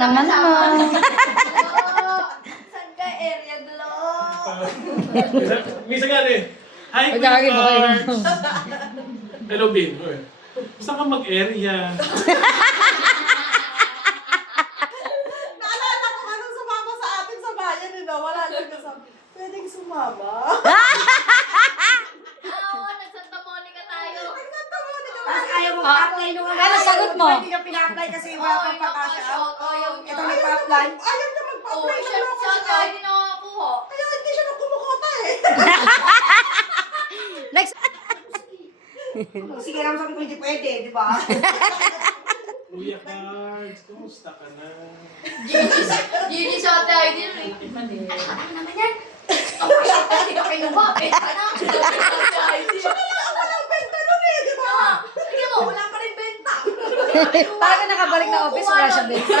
Naman mo. Saan ka, area glow? Misa nga rin. Hi, Pagkakagi mo kayo. Hello, Bin. Gusto ka mag-area. Naalala ko anong sumama sa atin sa bayan, wala lang kasama. Pwedeng sumama. Oo, nag-Santa Monica tayo. Santa Monica. Tapos ayaw mo pa-apply nung Ano sagot mo? Hindi ka pina-apply kasi wala pang pa-cash out. Ito may pa-apply. Ayaw niya Oo, magpa-apply ng siya local siya hindi na makakuha. Kaya hindi siya nagkumukota eh. Next. Sige naman sabi ko hindi pwede, di ba? Kuya Cards, kumusta ka na? Gigi sa ate ID rin. Ano naman yan? Ang shop na hindi ka kinuha. Benta na. Sa ID. Walang benta nun eh, di ba? Sige mo, wala pa rin benta. Parang nakabalik na office, wala siya benta.